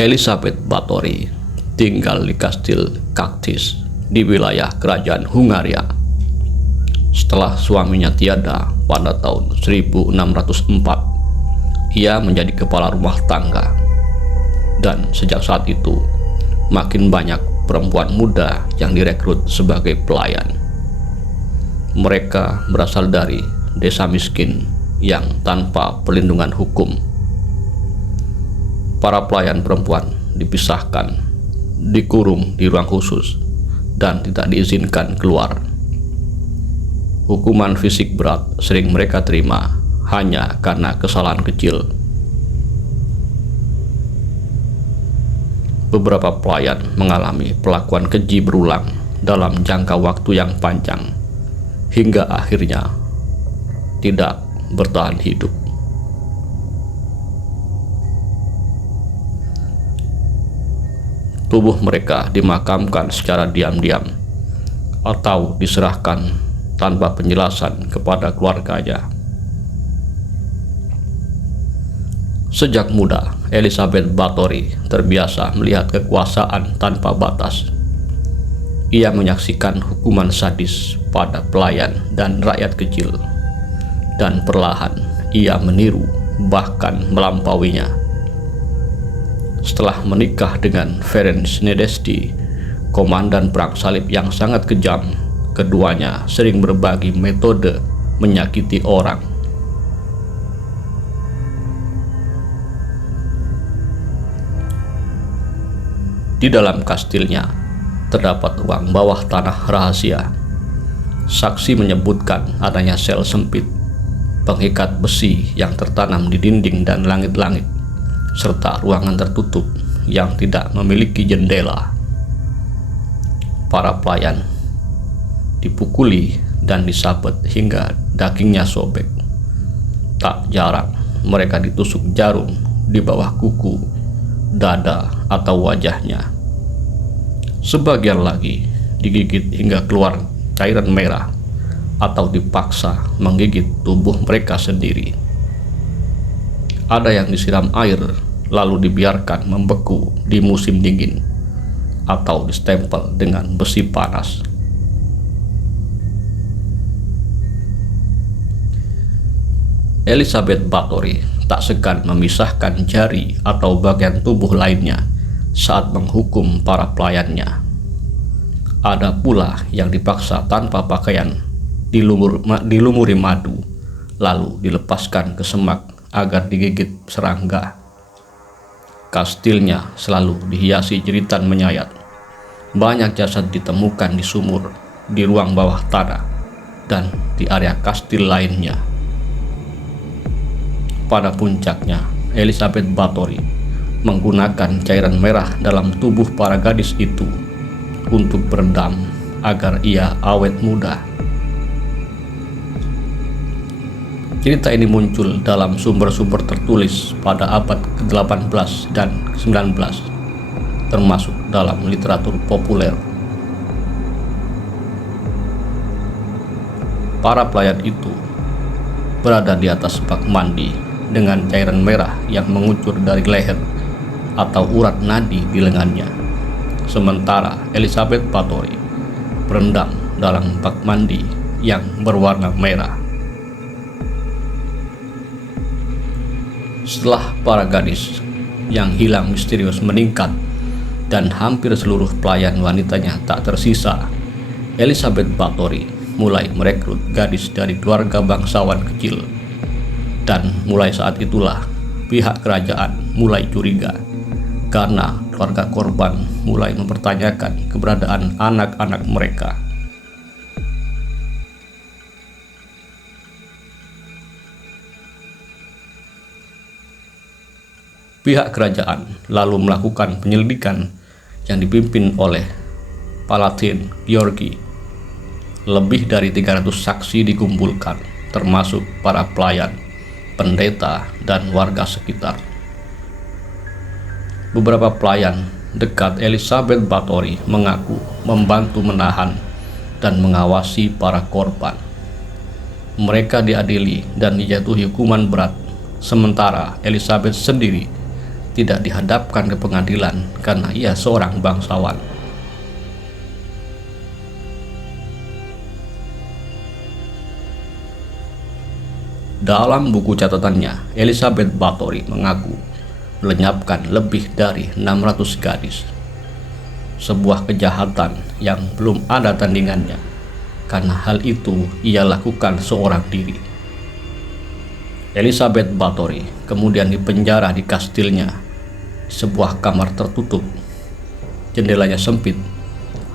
Elizabeth Báthory tinggal di Kastil Kaktis di wilayah kerajaan Hungaria. Setelah suaminya tiada pada tahun 1604, ia menjadi kepala rumah tangga. Dan sejak saat itu, makin banyak perempuan muda yang direkrut sebagai pelayan. Mereka berasal dari desa miskin yang tanpa perlindungan hukum. Para pelayan perempuan dipisahkan, dikurung di ruang khusus, dan tidak diizinkan keluar. Hukuman fisik berat sering mereka terima hanya karena kesalahan kecil. Beberapa pelayan mengalami perlakuan keji berulang dalam jangka waktu yang panjang, hingga akhirnya tidak bertahan hidup. Tubuh mereka dimakamkan secara diam-diam atau diserahkan tanpa penjelasan kepada keluarganya. Sejak muda, Elizabeth Báthory terbiasa melihat kekuasaan tanpa batas. Ia menyaksikan hukuman sadis pada pelayan dan rakyat kecil, dan perlahan ia meniru, bahkan melampauinya. Setelah menikah dengan Ferenc Nedesti, komandan perang salib yang sangat kejam, keduanya sering berbagi metode menyakiti orang. Di dalam kastilnya terdapat ruang bawah tanah rahasia. Saksi menyebutkan adanya sel sempit, pengikat besi yang tertanam di dinding dan langit-langit, serta ruangan tertutup yang tidak memiliki jendela. Para pelayan dipukuli dan disabet hingga dagingnya sobek. Tak jarang mereka ditusuk jarum di bawah kuku, dada, atau wajahnya. Sebagian lagi digigit hingga keluar cairan merah atau dipaksa menggigit tubuh mereka sendiri. Ada yang disiram air lalu dibiarkan membeku di musim dingin atau distempel dengan besi panas. Elizabeth Báthory tak segan memisahkan jari atau bagian tubuh lainnya saat menghukum para pelayannya. Ada pula yang dipaksa tanpa pakaian, dilumuri madu, lalu dilepaskan ke semak agar digigit serangga. Kastilnya selalu dihiasi jeritan menyayat. Banyak jasad ditemukan di sumur, di ruang bawah tanah, dan di area kastil lainnya. Pada puncaknya, Elizabeth Báthory menggunakan cairan merah dalam tubuh para gadis itu untuk beredam agar ia awet muda. Cerita ini muncul dalam sumber-sumber tertulis pada abad ke-18 dan ke-19, termasuk dalam literatur populer. Para pelayan itu berada di atas bak mandi dengan cairan merah yang mengucur dari leher atau urat nadi di lengannya, sementara Elizabeth Báthory berendam dalam bak mandi yang berwarna merah. Setelah para gadis yang hilang misterius meningkat dan hampir seluruh pelayan wanitanya tak tersisa, Elizabeth Báthory mulai merekrut gadis dari keluarga bangsawan kecil. Dan mulai saat itulah pihak kerajaan mulai curiga, karena keluarga korban mulai mempertanyakan keberadaan anak-anak mereka. Pihak kerajaan lalu melakukan penyelidikan yang dipimpin oleh Palatine Georgi. Lebih dari 300 saksi dikumpulkan, termasuk para pelayan, pendeta, dan warga sekitar. Beberapa pelayan dekat Elizabeth Báthory mengaku membantu menahan dan mengawasi para korban. Mereka diadili dan dijatuhi hukuman berat, sementara Elizabeth sendiri tidak dihadapkan ke pengadilan karena ia seorang bangsawan. Dalam buku catatannya, Elizabeth Bathory mengaku melenyapkan lebih dari 600 gadis. Sebuah kejahatan yang belum ada tandingannya, karena hal itu ia lakukan seorang diri. Elizabeth Bathory kemudian dipenjara di kastilnya, sebuah kamar tertutup. Jendelanya sempit,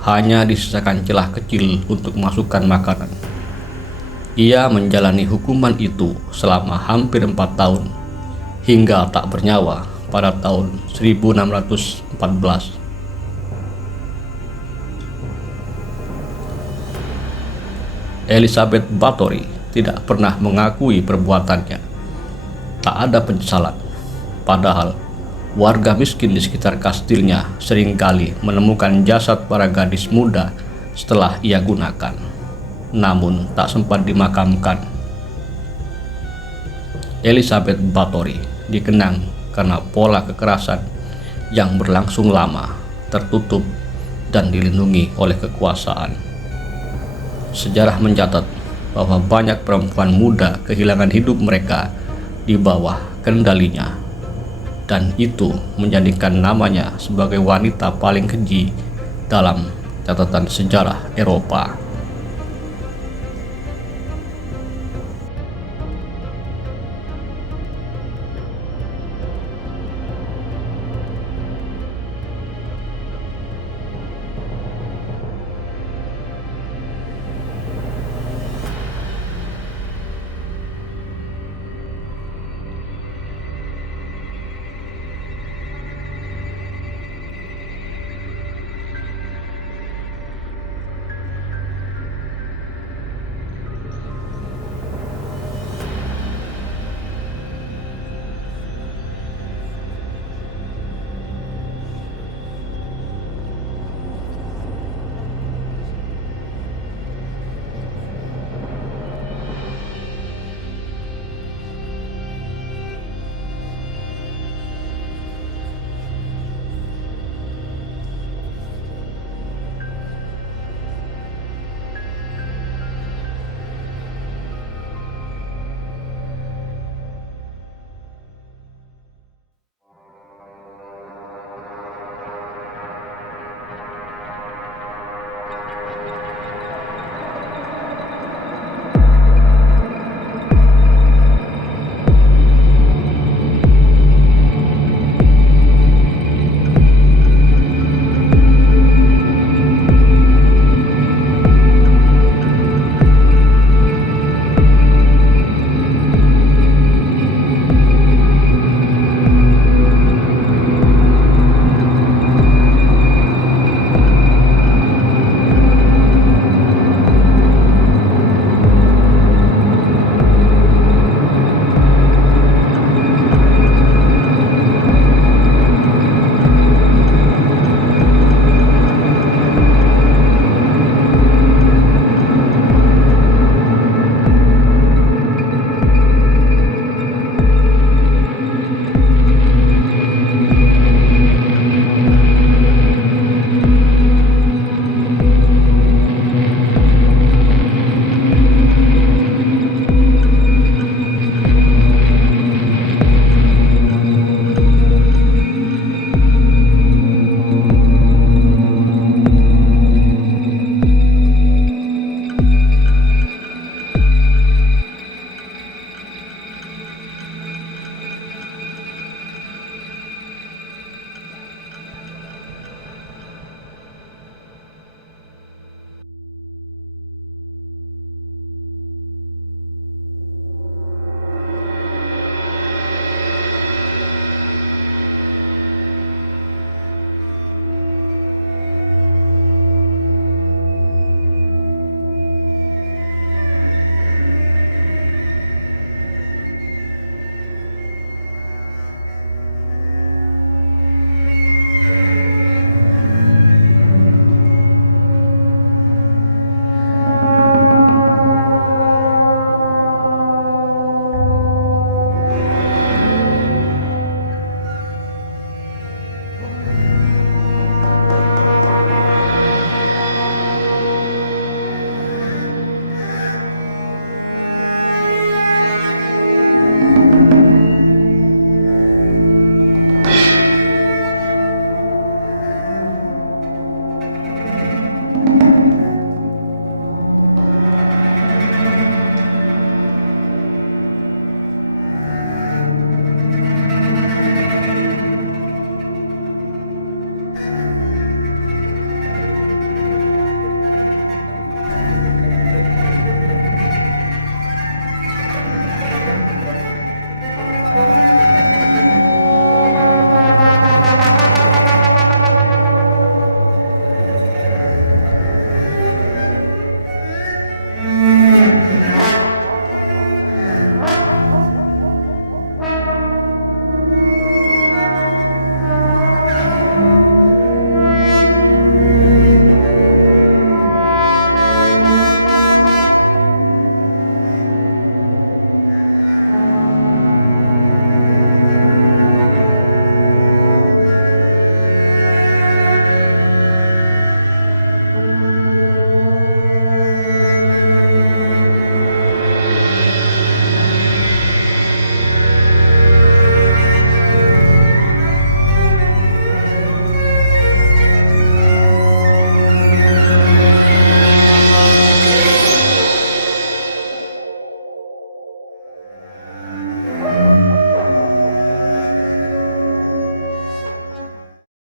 hanya disisakan celah kecil untuk masukkan makanan. Ia menjalani hukuman itu selama hampir 4 tahun, hingga tak bernyawa pada tahun 1614. Elizabeth Bathory tidak pernah mengakui perbuatannya. Tak ada penyesalan, padahal warga miskin di sekitar kastilnya seringkali menemukan jasad para gadis muda setelah ia gunakan, namun tak sempat dimakamkan. Elizabeth Bathory dikenang karena pola kekerasan yang berlangsung lama, tertutup, dan dilindungi oleh kekuasaan. Sejarah mencatat bahwa banyak perempuan muda kehilangan hidup mereka di bawah kendalinya, dan itu menjadikan namanya sebagai wanita paling keji dalam catatan sejarah Eropa.